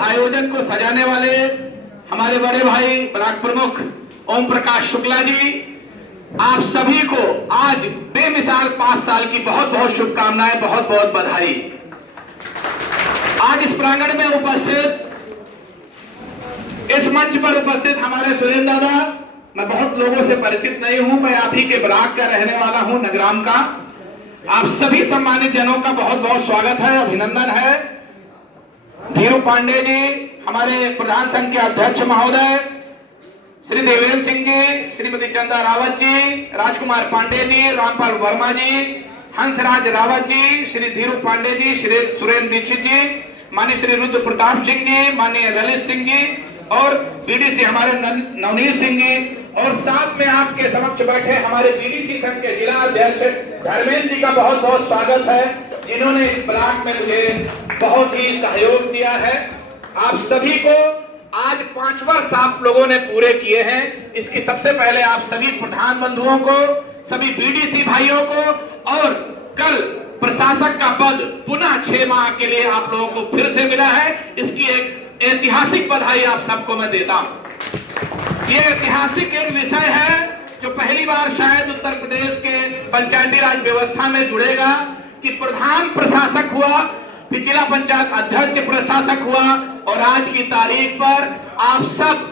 आयोजन को सजाने वाले हमारे बड़े भाई ब्लॉक प्रमुख ओम प्रकाश शुक्ला जी, आप सभी को आज बेमिसाल 5 साल की बहुत बहुत शुभकामनाएं, बहुत बहुत बधाई। आज इस प्रांगण में उपस्थित, इस मंच पर उपस्थित हमारे सुरेंद्र दादा, मैं बहुत लोगों से परिचित नहीं हूं, मैं आप ही के ब्लॉक का रहने वाला हूं, नगराम का। आप सभी सम्मानित जनों का बहुत बहुत स्वागत है, अभिनंदन है। धीरू पांडे जी, हमारे प्रधान संघ के अध्यक्ष महोदय, श्री देवेंद्र सिंह जी, श्रीमती चंदा रावत जी, राजकुमार पांडे जी, रामपाल वर्मा जी, हंसराज रावत जी, श्री धीरू पांडे जी, श्री सुरेंद्र दीक्षित जी, माननीय श्री रुद्र प्रताप सिंह जी, माननीय ललित सिंह जी और बीडीसी हमारे नवनीत सिंह जी, और साथ में आपके समक्ष बैठे हमारे बीडीसी संघ के जिला अध्यक्ष धर्मेंद्र जी का बहुत बहुत स्वागत है, जिन्होंने इस ब्लॉक में मुझे बहुत ही सहयोग दिया है। आप सभी को आज 5 वर्ष आप लोगों ने पूरे किए हैं। इसकी सबसे पहले आप सभी प्रधान बंधुओं को, सभी बीडीसी भाइयों को, और कल प्रशासक का पद पुनः 6 माह के लिए आप लोगों को फिर से मिला है, इसकी एक ऐतिहासिक बधाई आप सबको मैं देता हूं। ये ऐतिहासिक एक विषय है जो पहली बार शायद उत्तर प्रदेश के पंचायती राज व्यवस्था में जुड़ेगा कि प्रधान प्रशासक हुआ, फिर जिला पंचायत अध्यक्ष प्रशासक हुआ, और आज की तारीख पर आप सब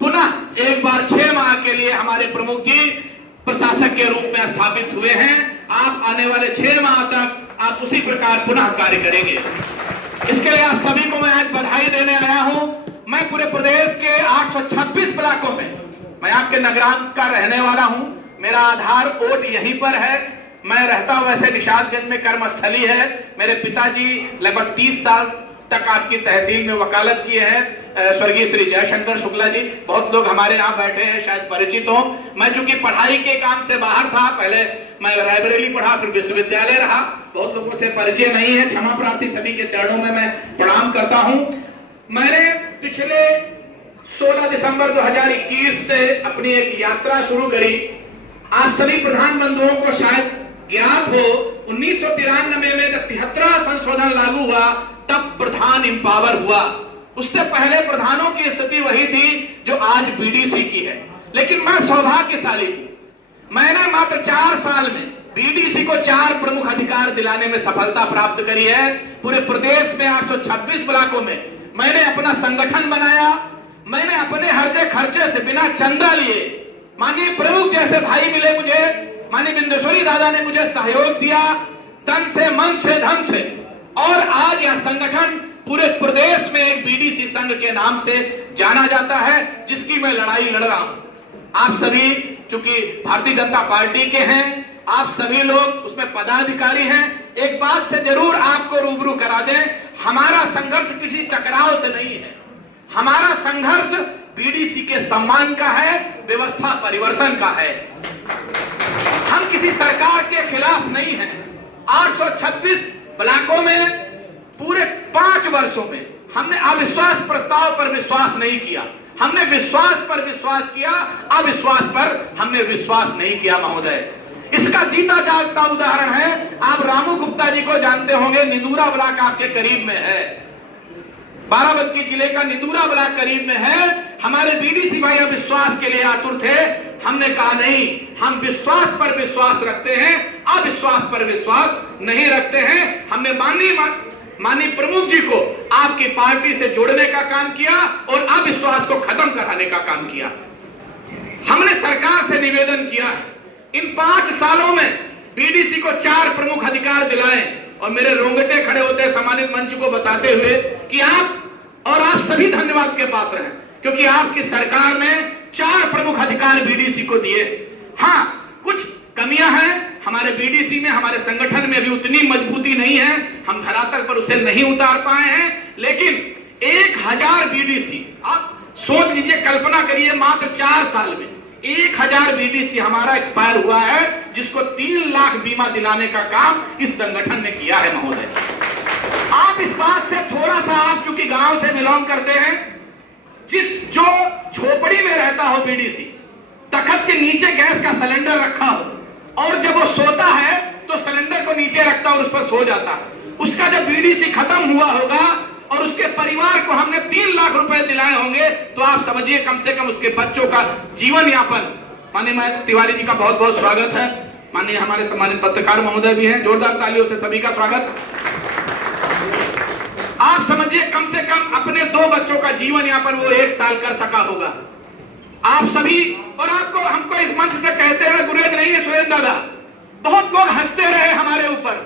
पुनः एक बार 6 माह के लिए हमारे प्रमुख जी प्रशासक के रूप में स्थापित हुए हैं। आप आने वाले 6 माह तक आप उसी प्रकार पुनः कार्य करेंगे। इसके लिए आप सभी को मैं आज बधाई देने आया हूं। मैं पूरे प्रदेश के 826 ब्लॉकों में, मैं आपके नगराम का रहने वाला हूं, मेरा आधार वोट यहीं पर है। मैं रहता हूं वैसे निषादगंज में, कर्मस्थली है। मेरे पिताजी लगभग 30 साल तक आपकी तहसील में वकालत किए हैं, स्वर्गीय श्री जयशंकर शुक्ला जी। बहुत लोग हमारे यहाँ बैठे हैं, शायद परिचित हो। मैं चूंकि पढ़ाई के काम से बाहर था, पहले मैं रायबरेली पढ़ा, फिर विश्वविद्यालय रहा, बहुत लोगों से परिचय नहीं है, क्षमा प्रार्थी, सभी के चरणों में मैं प्रणाम करता हूं। मैंने पिछले 16 दिसंबर 2021 से अपनी एक यात्रा शुरू करी। आप सभी प्रधान बंधुओं को शायद ज्ञात हो, 1993 में जब 73वां संशोधन लागू हुआ तब प्रधान इंपावर हुआ। उससे पहले प्रधानों की स्थिति वही थी जो आज बीडीसी की है। लेकिन मैं सौभाग्यशाली हूं, मैंने मात्र 4 साल में बीडीसी को 4 प्रमुख अधिकार दिलाने में सफलता प्राप्त करी है। पूरे प्रदेश में 826 ब्लॉकों में मैंने अपना संगठन बनाया। मैंने अपने हर्जे खर्चे से बिना चंदा लिए, माननीय प्रमुख जैसे भाई मिले मुझे, माननीय बिंदेश्वरी दादा ने मुझे सहयोग दिया, तन से, मन से, धन से, और आज यह संगठन पूरे प्रदेश में एक बीडीसी संघ के नाम से जाना जाता है, जिसकी मैं लड़ाई लड़ रहा हूं। आप सभी चूंकि भारतीय जनता पार्टी के हैं, आप सभी लोग उसमें पदाधिकारी हैं। एक बात से जरूर आपको रूबरू करा दें, हमारा संघर्ष किसी टकराव से नहीं है, हमारा संघर्ष बीडीसी के सम्मान का है, व्यवस्था परिवर्तन का है। हम किसी सरकार के खिलाफ नहीं हैं। 826 ब्लॉकों में पूरे 5 वर्षों में हमने अविश्वास प्रस्ताव पर विश्वास नहीं किया, हमने विश्वास पर विश्वास किया, अविश्वास पर हमने विश्वास नहीं किया महोदय। इसका जीता जागता उदाहरण है, आप रामू गुप्ता जी को जानते होंगे, निंदूरा ब्लॉक आपके करीब में है, बाराबंकी जिले का निंदूरा ब्लॉक करीब में है। हमारे बीडीसी भाई विश्वास के लिए आतुर थे। हमने कहा नहीं, हम विश्वास पर विश्वास रखते हैं, अविश्वास पर विश्वास नहीं रखते हैं। हमने माननीय प्रमुख जी को आपकी पार्टी से जोड़ने का काम किया और अविश्वास को खत्म कराने का काम किया। हमने सरकार से निवेदन किया है, इन 5 सालों में बीडीसी को 4 प्रमुख अधिकार दिलाएं, और मेरे रोंगटे खड़े होते हैं सम्मानित मंच को बताते हुए कि आप सभी धन्यवाद के पात्र हैं, क्योंकि आपकी सरकार ने 4 प्रमुख अधिकार बीडीसी को दिए। हाँ, कुछ कमियां हैं हमारे बीडीसी में, हमारे संगठन में अभी उतनी मजबूती नहीं है, हम धरातल पर उसे नहीं उतार पाए हैं। लेकिन 1000 बीडीसी, आप सोच लीजिए, कल्पना करिए, मात्र 4 साल में 1000 बीडीसी हमारा एक्सपायर हुआ है, जिसको 3 लाख बीमा दिलाने का काम इस संगठन ने किया है महोदय। आप इस बात से थोड़ा सा, आप चूंकि गांव से बिलोंग करते हैं, जो झोपड़ी में रहता हो बीडीसी, तखत के नीचे गैस का सिलेंडर रखा हो, और जब वो सोता है तो सिलेंडर को नीचे रखता और उस पर सो जाता है। उसका जब बीडीसी खत्म हुआ होगा और उसके परिवार को हमने रुपए दिलाए होंगे तो आप समझिए कम से कम उसके बच्चों का जीवन यापन। माननीय मैं तिवारी जी का बहुत बहुत स्वागत है। माननीय हमारे सम्मानित पत्रकार महोदय भी हैं, जोरदार तालियों से सभी का स्वागत। आप समझिए कम से कम अपने 2 बच्चों का जीवन यापन वो 1 साल कर सका होगा। आप सभी और आपको हमको इस मंच से कहते हुए गुरेज नहीं है सुरेंद्र दादा, बहुत लोग हंसते रहे हमारे ऊपर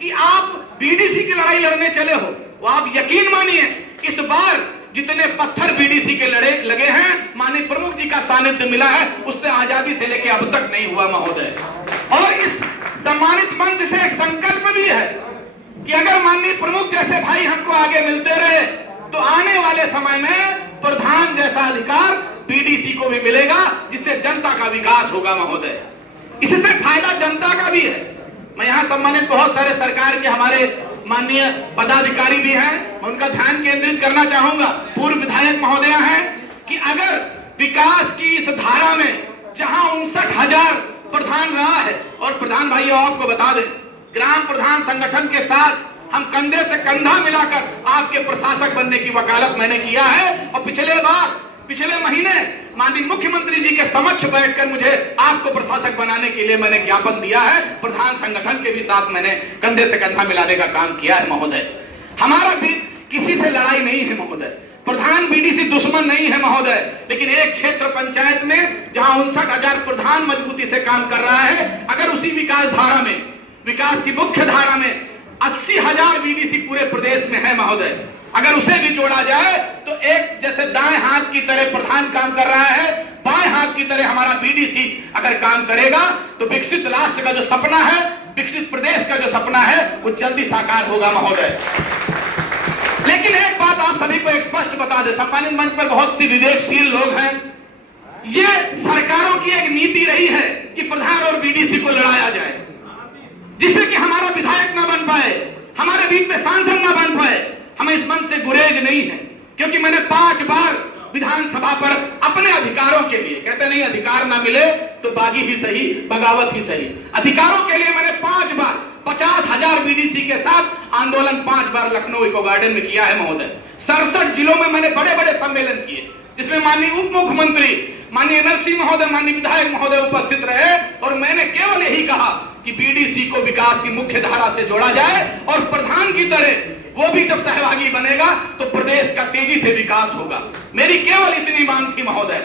कि आप बीडीसी की लड़ाई लड़ने चले हो। वो आप यकीन मानिए इस बार जितने पत्थर बीडीसी के लगे हैं, माननीय प्रमुख जी का सानिध्य मिला है, उससे आजादी से लेकर अब तक नहीं हुआ महोदय। और इस सम्मानित मंच से एक संकल्प भी है कि अगर माननीय प्रमुख जैसे भाई हमको आगे मिलते रहे तो आने वाले समय में प्रधान जैसा अधिकार बीडीसी को भी मिलेगा, जिससे जनता का विकास होगा महोदय। इससे फायदा जनता का भी है। मैं यहाँ सम्मानित बहुत सारे सरकार के हमारे माननीय पदाधिकारी भी हैं, मैं उनका ध्यान केंद्रित करना चाहूंगा। पूर्व विधायक महोदय हैं कि अगर विकास की इस धारा में जहां 59,000 प्रधान रहा है, और प्रधान भाई आपको बता दें ग्राम प्रधान संगठन के साथ हम कंधे से कंधा मिलाकर आपके प्रशासक बनने की वकालत मैंने किया है। और पिछले महीने माननीय मुख्यमंत्री जी के समक्ष बैठकर मुझे आपको प्रशासक बनाने के लिए मैंने ज्ञापन दिया है। प्रधान संगठन के भी साथ मैंने कंधे से कंधा मिलाने का काम किया है महोदय। हमारा भी किसी से लड़ाई नहीं है महोदय, प्रधान बीडीसी दुश्मन नहीं है महोदय, लेकिन एक क्षेत्र पंचायत में जहां 59,000 प्रधान मजबूती से काम कर रहा है, अगर उसी विकास धारा में, विकास की मुख्य धारा में 80,000 बीडीसी पूरे प्रदेश में है महोदय, अगर उसे भी जोड़ा जाए तो एक जैसे दाएं हाथ की तरह प्रधान काम कर रहा है, बाएं हाथ की तरह हमारा बीडीसी अगर काम करेगा तो विकसित राष्ट्र का जो सपना है, विकसित प्रदेश का जो सपना है, वो जल्दी साकार होगा महोदय। लेकिन एक बात आप सभी को एक स्पष्ट बता दे, सम्मानित मंच पर बहुत सी विवेकशील लोग हैं, ये सरकारों की एक नीति रही है कि प्रधान और बीडीसी को लड़ाया जाए, जिससे कि हमारा विधायक ना बन पाए, हमारे बीच में सांसद ना बन पाए। हमें इस मंच से गुरेज नहीं है, क्योंकि मैंने 5 बार विधानसभा पर अपने अधिकारों के लिए, कहते नहीं अधिकार ना मिले तो बागी ही सही, बगावत ही सही, अधिकारों के लिए मैंने 5 बार 50,000 बीडीसी के साथ आंदोलन 5 बार लखनऊ इको गार्डन में किया है महोदय। 67 जिलों में मैंने बड़े बड़े सम्मेलन किए, जिसमें माननीय उप मुख्यमंत्री, माननीय नरसिंह महोदय, माननीय विधायक महोदय उपस्थित रहे, और मैंने केवल यही कहा कि बीडीसी को विकास की मुख्य धारा से जोड़ा जाए, और प्रधान की तरह वो भी जब सहभागी बनेगा तो प्रदेश का तेजी से विकास होगा। मेरी केवल इतनी मांग थी महोदय।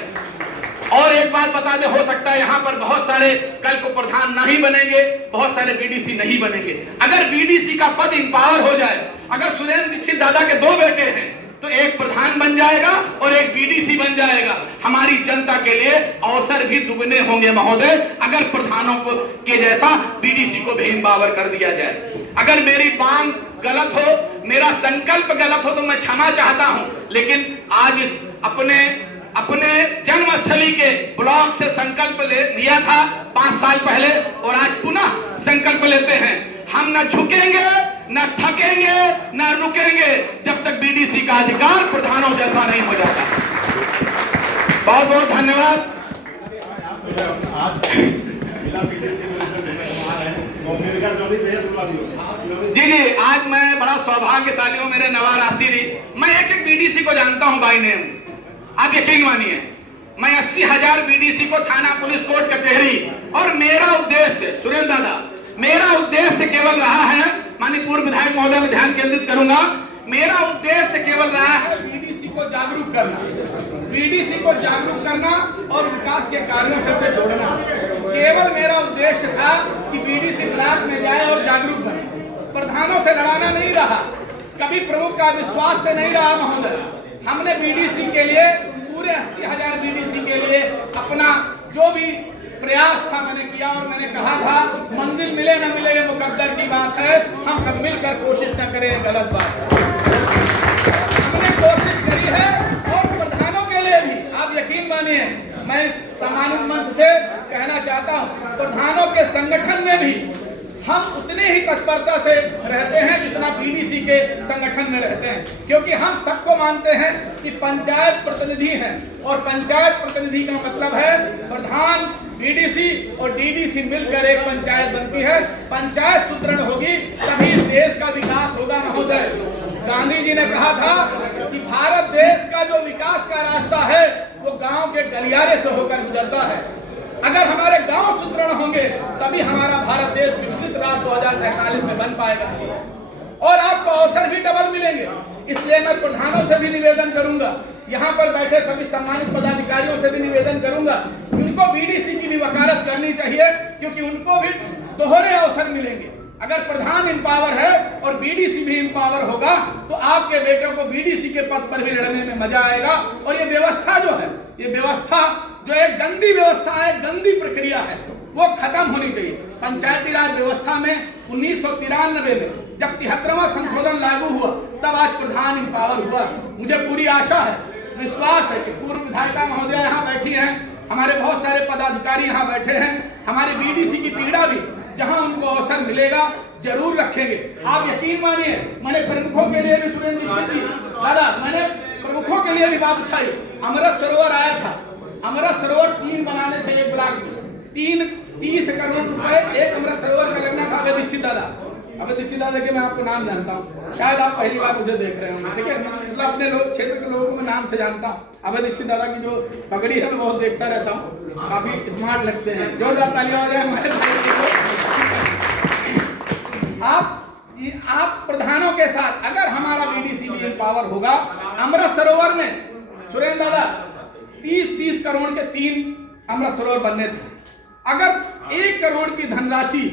और एक बात बता दे, हो सकता है यहाँ पर बहुत सारे कल को प्रधान नहीं बनेंगे, बहुत सारे बीडीसी नहीं बनेंगे। अगर बीडीसी का पद इंपावर हो जाए, अगर सुरेंद्र दीक्षित दादा के 2 बेटे हैं तो एक प्रधान बन जाएगा और एक बीडीसी बन जाएगा। हमारी जनता के लिए अवसर भी दुगने होंगे महोदय, अगर प्रधानों को के जैसा बीडीसी को भी इंपावर कर दिया जाए। अगर मेरी मांग गलत हो, मेरा संकल्प गलत हो तो मैं क्षमा चाहता हूं, लेकिन आज इस अपने जन्मस्थली के ब्लॉक से संकल्प लिया था 5 साल पहले, और आज पुनः संकल्प लेते हैं, हम न झुकेंगे, न थकेंगे, न रुकेंगे जब तक बीडीसी का अधिकार प्रधानों जैसा नहीं हो जाता। बहुत बहुत धन्यवाद। जी, आज मैं बड़ा सौभाग्यशाली हूँ, मेरे नवाराशि रही। मैं एक बीडीसी को जानता हूँ बाय नेम, आप यकीन मानिए। मैं 80,000 बीडीसी को थाना, पुलिस, कोर्ट, कचहरी, और मेरा उद्देश्य सुरेंद्र दादा, मेरा उद्देश्य केवल रहा है, माननीय पूर्व विधायक महोदय में ध्यान केंद्रित करूंगा, मेरा उद्देश्य केवल रहा है बीडीसी को जागरूक करना, बीडीसी को जागरूक करना और विकास के कार्यों से उसे जोड़ना। केवल मेरा उद्देश्य था कि बीडीसी ब्लॉक में जाए और जागरूक बने। प्रधानों से लड़ाना नहीं रहा, कभी प्रमुख का विश्वास से नहीं रहा महोदय। हमने बीडीसी के लिए, पूरे 80,000 बीडीसी के लिए अपना जो भी प्रयास था मैंने किया, और मैंने कहा था मंजिल मिले न मिले ये मुकद्दर की बात है, हम सब मिलकर कोशिश न करें, गलत बात है। हमने कोशिश करी है, और प्रधानों के लिए भी आप यकीन मानिए, मैं इस सम्मानित मंच से कहना चाहता हूं, प्रधानों के संगठन में भी हम उतने ही तत्परता से रहते हैं जितना बीडीसी के संगठन में रहते हैं, क्योंकि हम सबको मानते हैं कि पंचायत प्रतिनिधि हैं, और पंचायत प्रतिनिधि का मतलब है प्रधान, बीडीसी और डीडीसी मिलकर एक पंचायत बनती है। पंचायत सुदृढ़ होगी तभी इस देश का विकास होगा महोदय। गांधी जी ने कहा था कि भारत देश का जो विकास का रास्ता है वो गांव के गलियारे से होकर गुजरता है। अगर हमारे गांव सुदृढ़ होंगे तभी हमारा भारत देश विकसित राज्य 2043 में बन पाएगा और आपको अवसर भी डबल मिलेंगे। इसलिए मैं प्रधानों से भी निवेदन करूंगा, यहाँ पर बैठे सभी सम्मानित पदाधिकारियों से भी निवेदन करूंगा कि उनको बीडीसी की भी वकालत करनी चाहिए, क्योंकि उनको भी दोहरे अवसर मिलेंगे। अगर प्रधान इम्पावर है और बीडीसी भी इम्पावर होगा तो आपके बेटों को बीडीसी के पद पर भी लड़ने में मजा आएगा। और ये व्यवस्था जो है, ये व्यवस्था जो एक गंदी व्यवस्था है, गंदी प्रक्रिया है, वो खत्म होनी चाहिए। पंचायती राज व्यवस्था में 1993 में जब 73वां संशोधन लागू हुआ तब आज प्रधान इम्पावर हुआ। मुझे पूरी आशा है, विश्वास है कि पूर्व विधायिका महोदया यहाँ बैठी हैं, हमारे बहुत सारे पदाधिकारी यहाँ बैठे हैं, हमारे बीडीसी की पीड़ा भी जहां उनको अवसर मिलेगा जरूर रखेंगे। आप यकीन मानिए, मैंने प्रमुखों के लिए भी सुरेंद्र दीक्षित जी दादा, मैंने प्रमुखों के लिए भी बात उठाई। अमृत सरोवर आया था, अमृत सरोवर 3 बनाने थे एक ब्लॉक में, 30 करोड़ रुपए एक अमृत सरोवर का लगना था। अभय दीक्षित दादा, अभय दीक्षित दादा के मैं आपको नाम जानता हूँ, शायद आप पहली बार मुझे देख रहे होंगे, ठीक है, मतलब अपने लोग क्षेत्र के लोगों को मैं नाम से जानता हूँ। अभय दीक्षित दादा की जो पगड़ी है मैं बहुत देखता रहता हूँ, काफी स्मार्ट लगते हैं। जोरदार तालियां हो जाए हमारे भाई को। आप प्रधानों के साथ अगर हमारा बीडीसी भी पावर होगा, अमृत सरोवर में सुरेंद्र दादा 30 करोड़ के 3 अमृत सरोवर बनने थे। अगर 1 करोड़ की धनराशि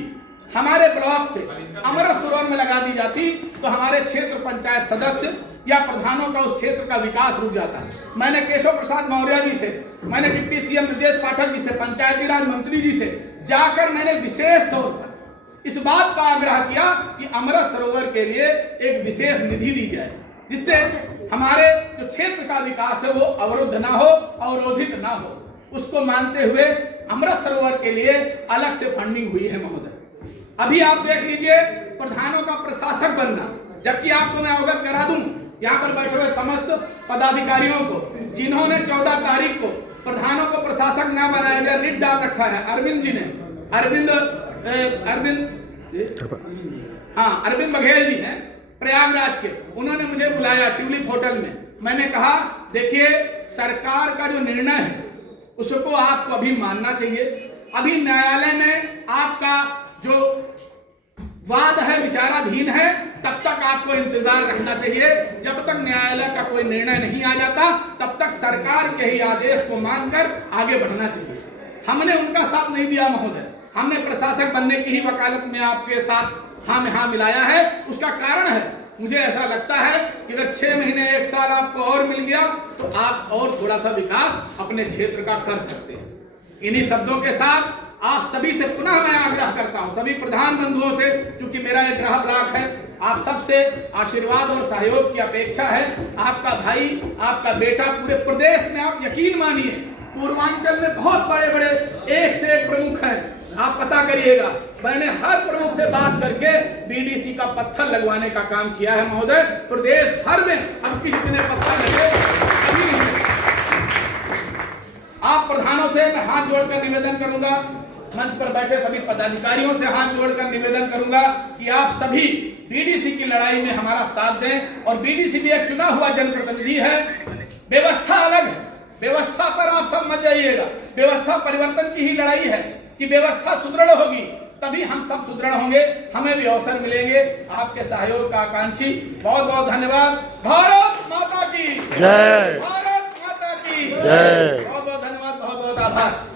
हमारे ब्लॉक से अमृत सरोवर में लगा दी जाती तो हमारे क्षेत्र पंचायत सदस्य या प्रधानों का उस क्षेत्र का विकास रुक जाता है। मैंने केशव प्रसाद मौर्य जी से, मैंने डिप्टी सीएम ब्रजेश पाठक जी से, पंचायती राज मंत्री जी से जाकर मैंने विशेष तौर पर इस बात का आग्रह किया कि अमृत सरोवर के लिए एक विशेष निधि दी जाए, जिससे हमारे जो क्षेत्र का विकास है वो अवरुद्ध ना हो, अवरोधित ना हो। उसको मानते हुए अमृत सरोवर के लिए अलग से फंडिंग हुई है महोदय। अभी आप देख लीजिए प्रधानों का प्रशासक बनना, जबकि आपको मैं अवगत करा दूं यहाँ पर बैठे हुए समस्त पदाधिकारियों को जिन्होंने 14 तारीख को प्रधानों को प्रशासक ना बनाया गया, रिट डाल रखा है अरविंद जी ने, अरविंद बघेल जी हैं प्रयागराज के, उन्होंने मुझे बुलाया ट्यूलिप होटल में। मैंने कहा देखिए सरकार का जो निर्णय है उसको आपको अभी मानना चाहिए। अभी न्यायालय में आपका जो वाद है विचाराधीन है, तब तक आपको इंतजार रखना चाहिए। जब तक न्यायालय का कोई निर्णय नहीं आ जाता तब तक सरकार के ही आदेश को मानकर आगे बढ़ना चाहिए। हमने उनका साथ नहीं दिया महोदय, हमने प्रशासक बनने की ही वकालत में आपके साथ हाँ मिलाया है। उसका कारण है, मुझे ऐसा लगता है कि अगर 6 महीने 1 साल आपको और मिल गया तो आप और थोड़ा सा विकास अपने क्षेत्र का कर सकते हैं। इन्हीं शब्दों के साथ आप सभी से पुनः मैं आग्रह करता हूं, सभी प्रधान बंधुओं से, क्योंकि मेरा एक ग्रह ब्लॉक है, आप सबसे आशीर्वाद और सहयोग की अपेक्षा है। आपका भाई, आपका बेटा पूरे प्रदेश में, आप यकीन मानिए पूर्वांचल में बहुत बड़े बड़े एक से एक प्रमुख हैं। आप पता करिएगा, मैंने हर प्रमुख से बात करके बीडीसी का पत्थर लगवाने का काम किया है महोदय। प्रदेश भर में अब की जितने पत्थर लगे अभी नहीं। आप प्रधानों से मैं हाथ जोड़कर निवेदन करूंगा, मंच पर बैठे सभी पदाधिकारियों से हाथ जोड़कर निवेदन करूंगा कि आप सभी बीडीसी की लड़ाई में हमारा साथ दें। और बीडीसी भी एक चुना हुआ जनप्रतिनिधि है, व्यवस्था अलग है, व्यवस्था पर आप सब मत जाइएगा। व्यवस्था परिवर्तन की ही लड़ाई है कि व्यवस्था सुदृढ़ होगी तभी हम सब सुदृढ़ होंगे, हमें भी अवसर मिलेंगे। आपके सहयोग का आकांक्षी, बहुत बहुत धन्यवाद। भारत माता की जय, भारत माता की जय, बहुत बहुत धन्यवाद, बहुत बहुत आभार।